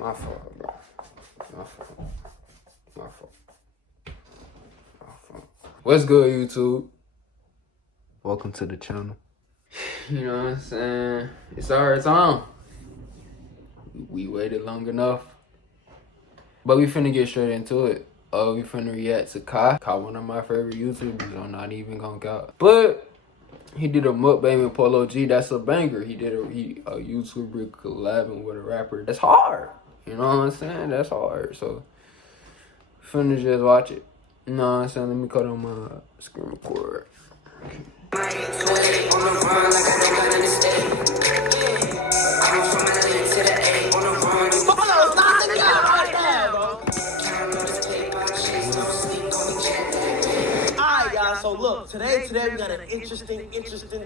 My fault, bro. My fault. My fault. My fault. What's good, YouTube? Welcome to the channel. You know what I'm saying? It's our time. We waited long enough. But we finna get straight into it. We finna react to Kai. Kai, one of my favorite YouTubers. I'm not even gonna count. But he did a mukbang with Polo G. That's a banger. He did a YouTuber collabing with a rapper. That's hard. You know what I'm saying? That's hard. So, finna just watch it. You know what I'm saying? Let me cut on my screen record. So look, today we got an interesting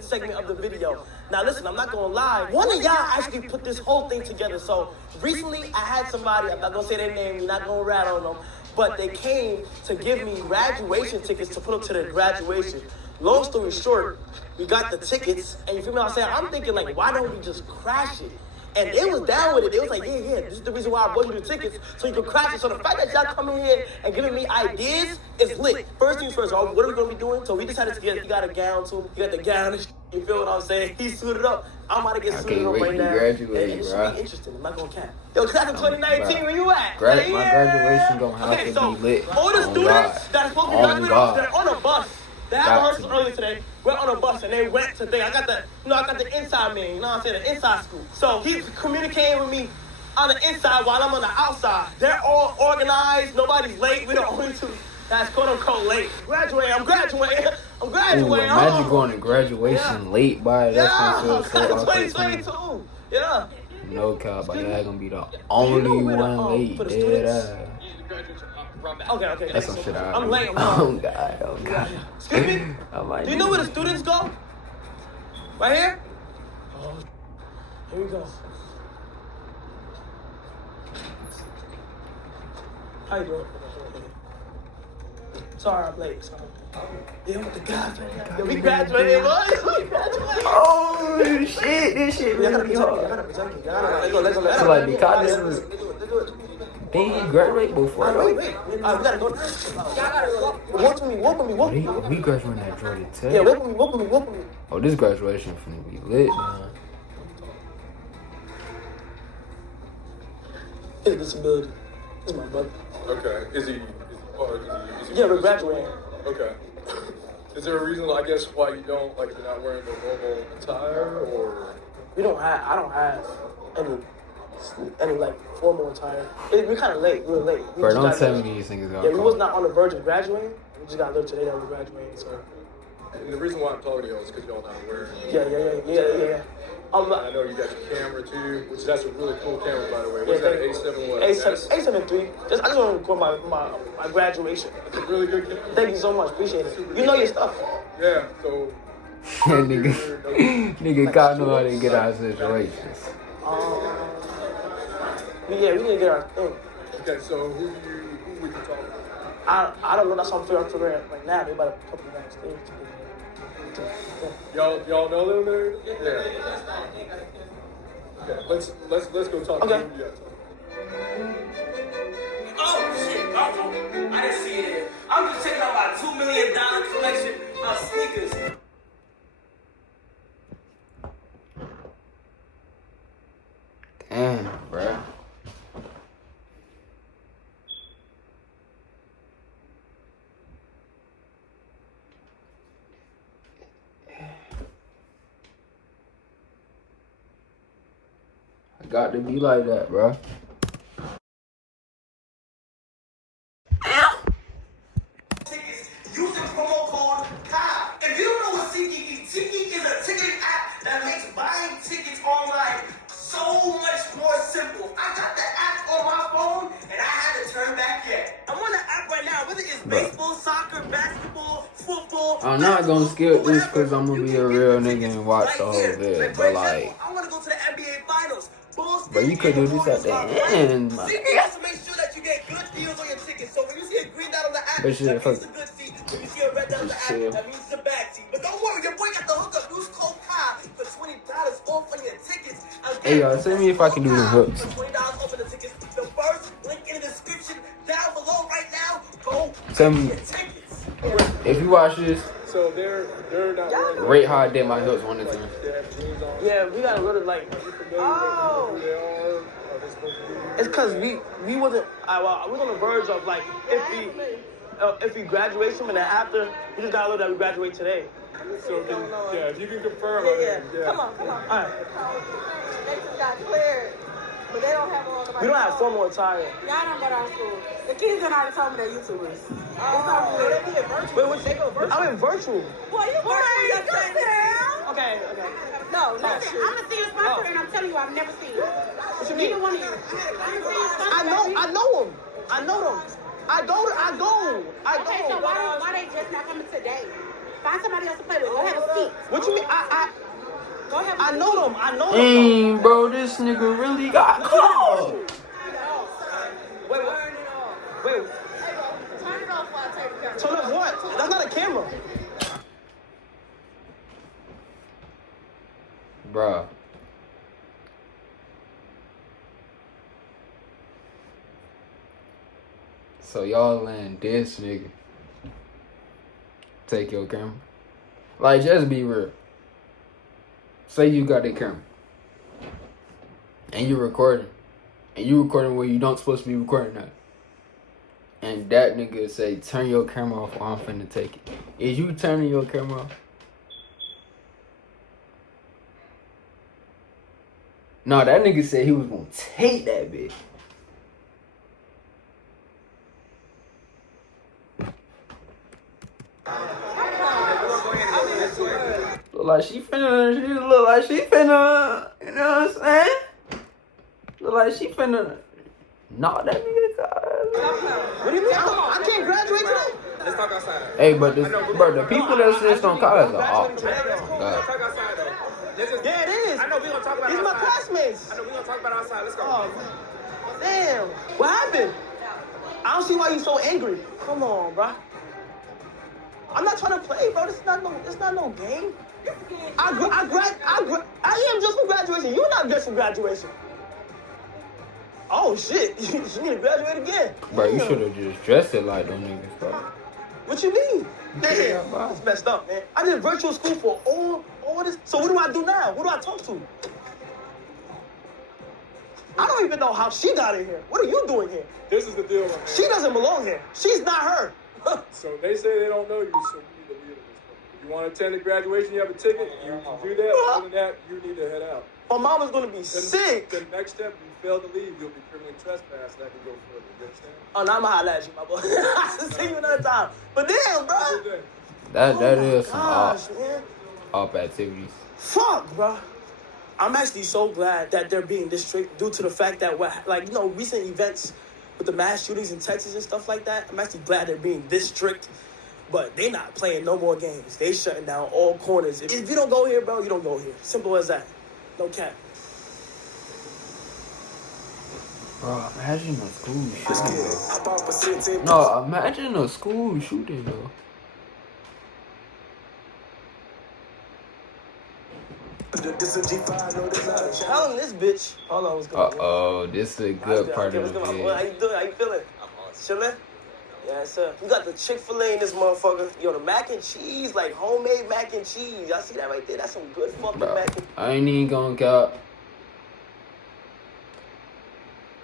segment of the video. Now listen, I'm not gonna lie, one of y'all actually put this whole thing together. So recently I had somebody, I'm not gonna say their name, you're not gonna rat on them, but they came to give me graduation tickets to put up to their graduation. Long story short, we got the tickets, and you feel me what I'm saying? I'm thinking like, why don't we just crash it? And they was down with it. They was like, yeah, this is the reason why I bought you the tickets, so you can crash it. So the fact that y'all coming here and giving me ideas is lit. First things first, what are we gonna be doing? So we decided to get, you got a gown too. You got the gown and you feel what I'm saying? He's suited up. I'm about to get suited up right now. And it should be interesting. I'm not gonna cap. Yo, class of 2019, where you at? My graduation gonna have to be lit. All the students that are supposed to be graduating, they're on a bus. They had rehearsals earlier today. We're on a bus and they went to thing. I got the inside man, you know what I'm saying? The inside school. So he's communicating with me on the inside while I'm on the outside. They're all organized. Nobody's late. We're the only two that's quote unquote late. I'm graduating. Ooh, imagine going to graduation late, by that. Yeah, 2022. Yeah. No cap, but y'all gonna be the only one late. Dead. Okay. That's some shit I'm late. Oh God. Excuse me? Do you know where the students go? Right here? Oh, here we go. How you doing? Sorry, I'm late. Sorry. Yeah, with the guys. Yeah, we graduated, boys. We graduated. Oh shit! This shit really hard. So like, because this was. Did he graduate before? Wait. We gotta go. Walk with me. We graduating at Georgia Tech. Yeah, walk with me. Oh, this graduation finna be lit, man. His disability. This is my brother. Okay. Is he Yeah, we're graduating. Okay. Is there a reason, I guess, why you don't, like, if you're not wearing the normal attire, or? I don't have any like formal attire. We're kind of late. We were late. Bro, don't tell me these things gonna we was not on the verge of graduating. We just got there today that we're graduating. So. And the reason why I'm talking to y'all is because y'all not wearing. Yeah. I know you got your camera too, which that's a really cool camera, by the way. What's that? A7 what? A7 III. I just want to record my graduation. It's a really good camera. Thank you so much. Appreciate it. You know your stuff. Yeah. So. nigga, God know how to get out of situations. Yeah, we need to get our thing. Okay, so who we can talk to? I don't know. That's what I'm figuring out right now. They about to put me downstairs. Y'all know them there? Yeah. Okay, let's go talk to who you got. Oh shit! I didn't see it. I'm just checking out my $2 million collection of sneakers. Damn, bro. I got to be like that, bro. Tickets using promo code KYLE. If you don't know what SeatGeek is, SeatGeek is a ticketing app that makes buying tickets online so much more simple. I got the app on my phone and I haven't turned back yet. I'm on the app right now, whether it's baseball, soccer, basketball, football. I'm not gonna skip this because I'm gonna be a real nigga and watch the whole video. But like, I want to go to the NBA Finals. but you could do this at the end. SeatGeek has to make sure that you get good deals on your tickets. So when you see a green dot on the app, But shit, that means it's a good seat. When you see a red dot on the app, that means it's a bad seat. But don't worry, your boy got the hookup. Use code KYLE for $20 off on your tickets. Hey y'all, tell me if I can do the hooks. $20 off on the tickets. Tell me, if you watch this, So they're not wearing rate how I did my hips 1 to 10. they have jeans on. Yeah, we gotta really like. Oh. Who they are? Are they supposed to be? It's because we wasn't. Well, we was on the verge of like if we graduation, and then after we just got to know that we graduate today. So then, yeah, if you can confirm. Yeah. Yeah. Come on. All right. They just got cleared, but they don't have all the. We don't have formal attire. Y'all don't go to our school. The kids done already told me they're YouTubers. They be virtual. Wait, what? They go virtual. I'm in virtual. Well, you virtual yourself. Okay. No, listen. I'm a serious sponsor, and I'm telling you, I've never seen it. What you mean? Neither one of you. I'm a serious sponsor. I know them. I know them. I go. Okay, so why they just not coming today? Find somebody else to play with. Go have a seat. What you mean? Go have a seat. I know them. Dang, bro, this nigga really got caught. Wait. Turn it off while I take the camera. Turn off what? That's not a camera. Bruh. So y'all letting this nigga take your camera? Like, just be real. Say you got the camera. And you recording. And you recording where you don't supposed to be recording at. And that nigga say, turn your camera off or I'm finna take it. Is you turning your camera off? No, that nigga said he was gonna take that bitch. Look like she finna, you know what I'm saying? Look like she finna knock that nigga out. What do you mean? I can't graduate today. Let's talk outside. Hey, but the people that sit on college are off. Talk outside though. Yeah, it is. I know we gonna talk about These outside. my classmates. I know we gonna talk about outside. Let's go. Oh, damn. What happened? I don't see why you so angry. Come on, bro. I'm not trying to play, bro. This is not no game. I am just for graduation. You're not just for graduation. Oh shit. You need to graduate again. Bro, you should have just dressed it like them niggas, bro. What you mean? Damn, that's messed up, man. I did virtual school for all this. So what do I do now? Who do I talk to? I don't even know how she got in here. What are you doing here? This is the deal right now. She doesn't belong here. She's not her. So they say they don't know you, so you need to leave at this point. If you want to attend the graduation, you have a ticket, you can do that. Other than that, you need to head out. My mama's gonna be sick. The next step, you fail to leave, you'll be criminally trespassed. That can go further. You understand? Oh, now I'ma holler at you, my boy. I'll see you another time. But damn, bro. Good day. That is some Gosh, man. op activities. Fuck, bro. I'm actually so glad that they're being this strict due to the fact that, recent events with the mass shootings in Texas and stuff like that. I'm actually glad they're being this strict. But they not playing no more games. They shutting down all corners. If you don't go here, bro, you don't go here. Simple as that. No cap. Bro, imagine a school shooting, bro. No, imagine a school shooting, though. Telling this bitch. Hold on, what's going on? Uh-oh, this is a good part of the How video. you doing? How you feeling? I'm chilling. Yeah, sir. You got the Chick-fil-A in this motherfucker. Yo, the mac and cheese, like homemade mac and cheese. Y'all see that right there? That's some good fucking Bro, mac and I ain't even gonna count.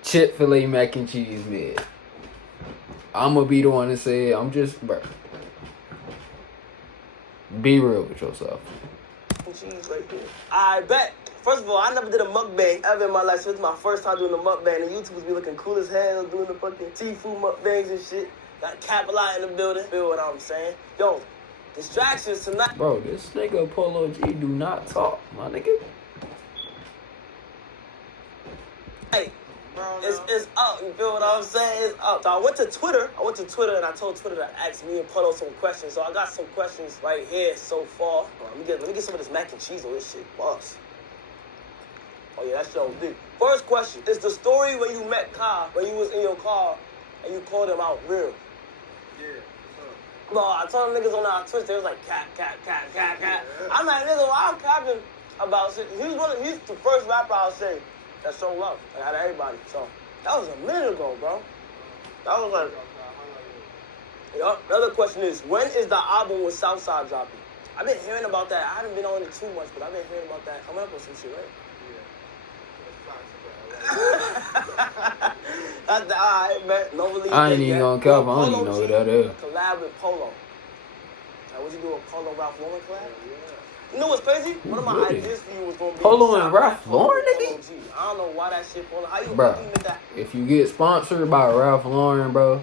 Chick-fil-A mac and cheese, man. I'ma be the one to say it. I'm just, bro. Be real with yourself. cheese right there. I bet. First of all, I never did a mukbang ever in my life, so this is my first time doing a mukbang. And YouTubers be looking cool as hell doing the fucking seafood mukbangs and shit. Got Capella in the building. Feel what I'm saying? Yo, distractions tonight. Bro, this nigga Polo G do not talk, my nigga. Hey, it's up. You feel what I'm saying? It's up. So I went to Twitter and I told Twitter to ask me and Polo some questions. So I got some questions right here so far. Let me get some of this mac and cheese on this shit. Boss. Oh yeah, that's your big. First question is the story when you met Kai, when you was in your car and you called him out real. Yeah. No, I told them niggas on our Twitch, they was like, cap. I'm like, nigga, why I'm capping about shit? He's the first rapper I'll say that show love, out of everybody. So, that was a minute ago, bro. That was like, Yup. Another question is, when is the album with Southside dropping? I've been hearing about that. I haven't been on it too much, but I've been hearing about that coming up with some shit, right? That's the alright, man. No believe I ain't even gonna cap. I don't even know who that is. Collab with Polo. Like, would you do a Polo Ralph Lauren collab? You know what's crazy? One of my ideas for you was gonna be Polo and Ralph Lauren, nigga? I don't know why that shit. How you Bro, make that? if you get sponsored by Ralph Lauren, bro,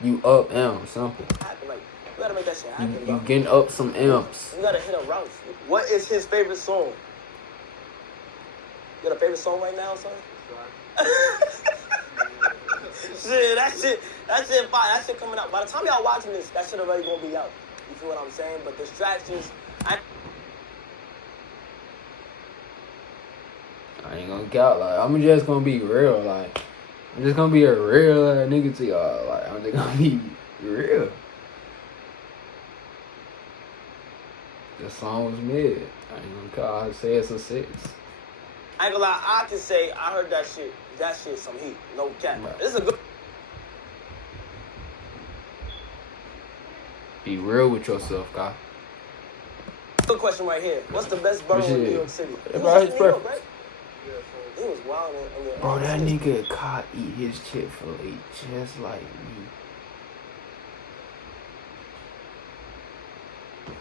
you up M's, simple. Happen, like, you gotta make that shit happen, You bro. getting up some M's. You gotta hit a Ralph. What is his favorite song? You got a favorite song right now, son? Shit, that shit fire. That shit coming out. By the time y'all watching this, that shit already gonna be out. You feel what I'm saying? But distractions, I ain't gonna count. Like, I'm just gonna be real. Like, I'm just gonna be a real nigga to y'all. Like, I'm just gonna be real. The song was mid. I ain't gonna count. I'd say it's a 6. I ain't gonna lie, I can say I heard that shit. That shit some heat. No cap. Right. This is a good. Be real with yourself, guy. Good question right here. What's the best borough in New York City? Bro, his New York, preference. right? He was wild on the. Bro, that nigga caught eat his Chick-fil-A just like me.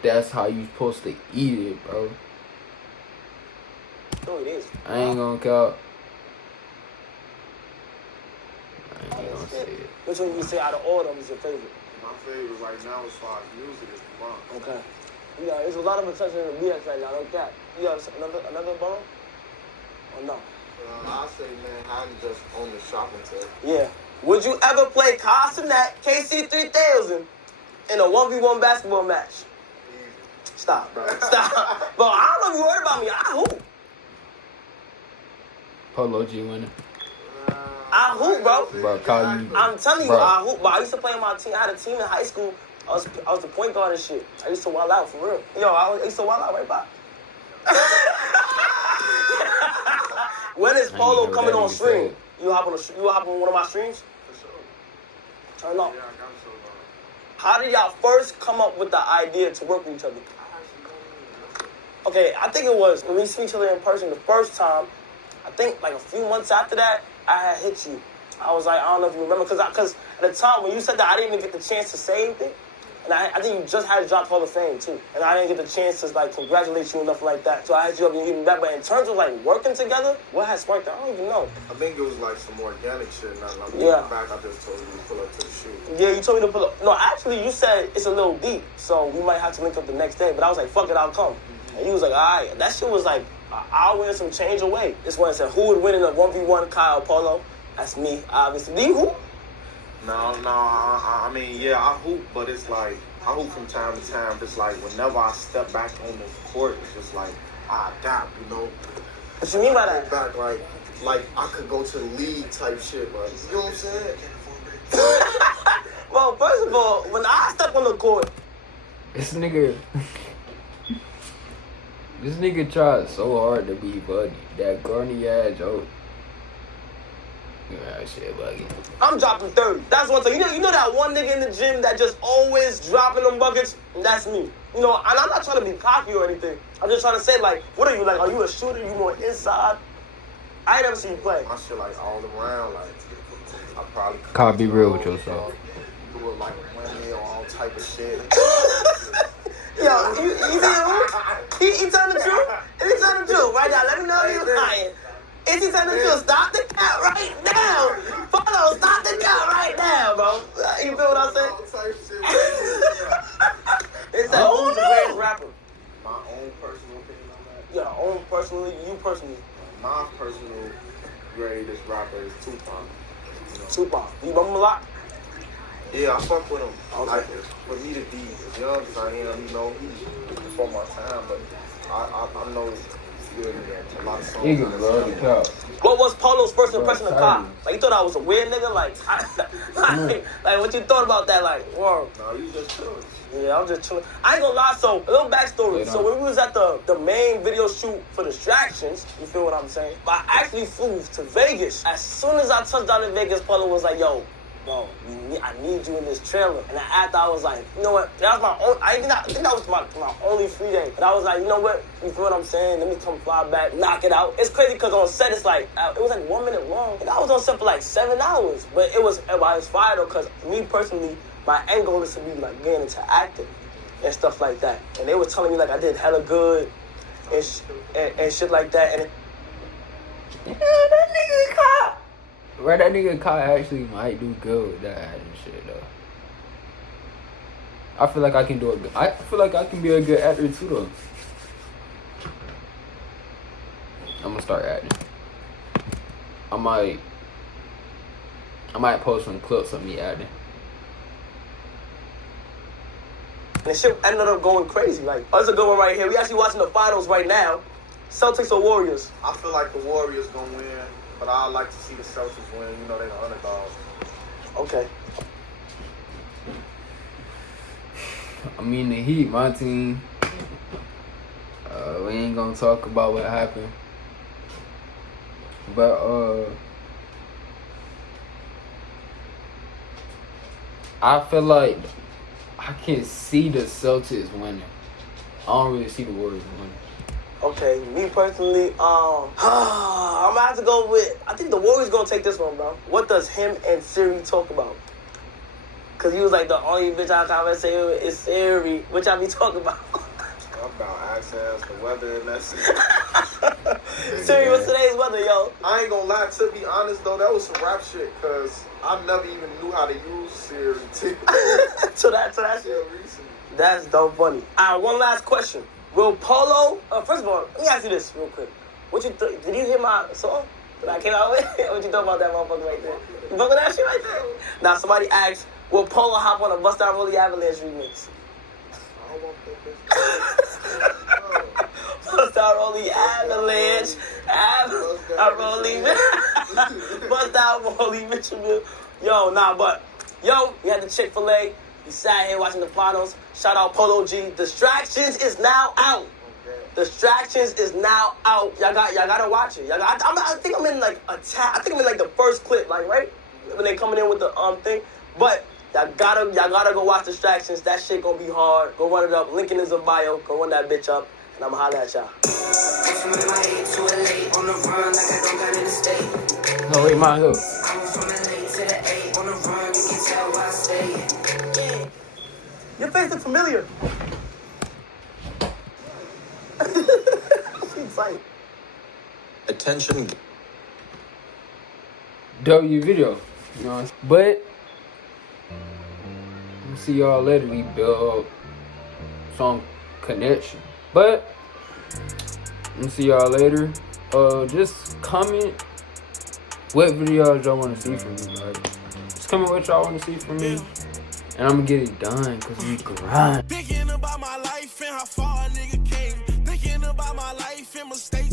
That's how you supposed to eat it, bro. No, it is. I ain't gonna count. I ain't gonna say it. Which one you say out of all of them is your favorite? My favorite right now as far as music is the Bronx. Okay. Yeah, there's a lot of attention in the BX right now. No cap. You got another borough? Or no? I say, man, I'm just on the shopping tip. Yeah. Would you ever play Castanet KC3000 in a 1v1 basketball match? Stop, bro. Stop. Bro, I don't know if you heard about me. I hoop. Polo G winning. I hoop, bro. Bro, call you. I'm telling you, Bro. I hoop. But I used to play on my team. I had a team in high school. I was the point guard and shit. I used to wild out for real. Yo, I used to wild out right by. When is Polo coming on stream? You hop on one of my streams? For sure. Turn up. Yeah, I got so long. How did y'all first come up with the idea to work with each other? Okay, I think it was when we see each other in person the first time. I think like a few months after that, I had hit you. I was like, I don't know if you remember, because at the time when you said that, I didn't even get the chance to say anything. And I think you just had dropped Hall of Fame, too. And I didn't get the chance to, like, congratulate you or nothing like that. So I had you up and you me back. But in terms of, like, working together, what has sparked that? I don't even know. I think it was like some organic shit. Now, like, Yeah. back, I just told you to pull up to the shoot. Yeah, you told me to pull up. No, actually, you said it's a little deep, so we might have to link up the next day. But I was like, fuck it, I'll come. And you was like, all right. That shit was like an hour and some change away. This one said, who would win in a 1v1 Kyle Polo? That's me, obviously. Do you hoop? No, I mean, yeah, I hoop, but it's like, I hoop from time to time. It's like, whenever I step back on the court, it's just like, I adapt, you know? What you mean by that? Back, like I could go to the league type shit, like, you know what I'm saying? Well, first of all, when I step on the court, This nigga tried so hard to be funny. That corny ass joke. Yeah, shit, buggy. I'm dropping 30. That's one thing. You know that one nigga in the gym that just always dropping them buckets? That's me. You know, and I'm not trying to be cocky or anything. I'm just trying to say, like, what are you, like, are you a shooter? You more inside? I ain't never seen you play. My shit, like, all around, like, I probably could. Can't be real with yourself. Do it like money or all type of shit. Yo, you see him? He telling the truth? He telling the truth right now. Let me know if you're lying. Is he telling the truth? Stop the cat right now. Follow, stop the cat right now, bro. You feel what I'm saying? All type shit. It's that who's the greatest rapper? My own personal opinion on that. Yeah, own personally, you personally. My personal greatest rapper is Tupac. You know? Tupac. You remember him a lot? Yeah, I fuck with him. Okay. Like, for me to be as young as I am, you know, he's before my time, but I know he's good in a lot of songs. Niggas love the cow. What was Polo's first impression of Kai? Silence. Like, you thought I was a weird nigga? Like, like what you thought about that? Like, whoa. No, you just chilling. Yeah, I'm just chilling. I ain't gonna lie, so, a little backstory. So when we was at the main video shoot for Distractions, you feel what I'm saying? I actually flew to Vegas. As soon as I touched down in Vegas, Polo was like, yo, bro, I need you in this trailer. And after I was like, you know what? That was my own. I think that was my only free day. But I was like, you know what? You feel what I'm saying? Let me come fly back, knock it out. It's crazy because on set it's like it was like 1 minute long. And I was on set for like 7 hours. But it was fire though, because me personally, my end goal is to be like getting into acting and stuff like that. And they were telling me like I did hella good and shit like that. And yeah, that nigga caught. Right, that nigga Kai actually might do good with that acting shit though. I feel like I can do it. I feel like I can be a good actor too though. I'm gonna start acting. I might post some clips of me acting. And shit ended up going crazy. Like, oh, there's a good one right here. We actually watching the finals right now. Celtics or Warriors? I feel like the Warriors gonna win, but I like to see the Celtics win. You know, they're the underdogs. Okay. I mean, the Heat, my team. We ain't gonna talk about what happened. But, I feel like I can see the Celtics winning. I don't really see the Warriors winning. Okay, me personally, I'm gonna have to go with, I think the Warriors gonna take this one, bro. What does him and Siri talk about? Cause he was like, the only bitch I conversate with is Siri. What y'all be talking about? About access, the weather, and that's it. Siri, what's today's weather, yo? I ain't gonna lie, to be honest though, that was some rap shit, cause I never even knew how to use Siri too. So that shit. That's dumb funny. Alright, one last question. Will Polo, first of all, let me ask you this real quick. Did you hear my song that I came out with? What you thought about that motherfucker right there? You fuck with that shit right there? Now somebody asked, will Polo hop on a Bust Down Rollie Avalanche remix? I don't want that bitch. Bust Down Rollie Avalanche. Bust Down Rollie Mitchell. Yo, nah, but, yo, we had the Chick-fil-A. We sat here watching the finals. Shout out Polo G. Distractions is now out. Distractions is now out. Y'all gotta watch it. I think I'm in like I think I'm in like the first clip, like right when they coming in with the thing. But y'all gotta go watch Distractions. That shit gonna be hard. Go run it up. Link in his bio. Go run that bitch up, and I'ma holler at y'all. No, wait, my hook. Your face looks familiar. She's like, attention. W video, you know. But we'll see y'all later. We build some connection. But we'll see y'all later. Just comment what videos y'all want to see from me. Like, just comment what y'all want to see from me. And I'm gonna get it done, cause we grind. Thinking about my life and how far a nigga came. Thinking about my life and mistakes.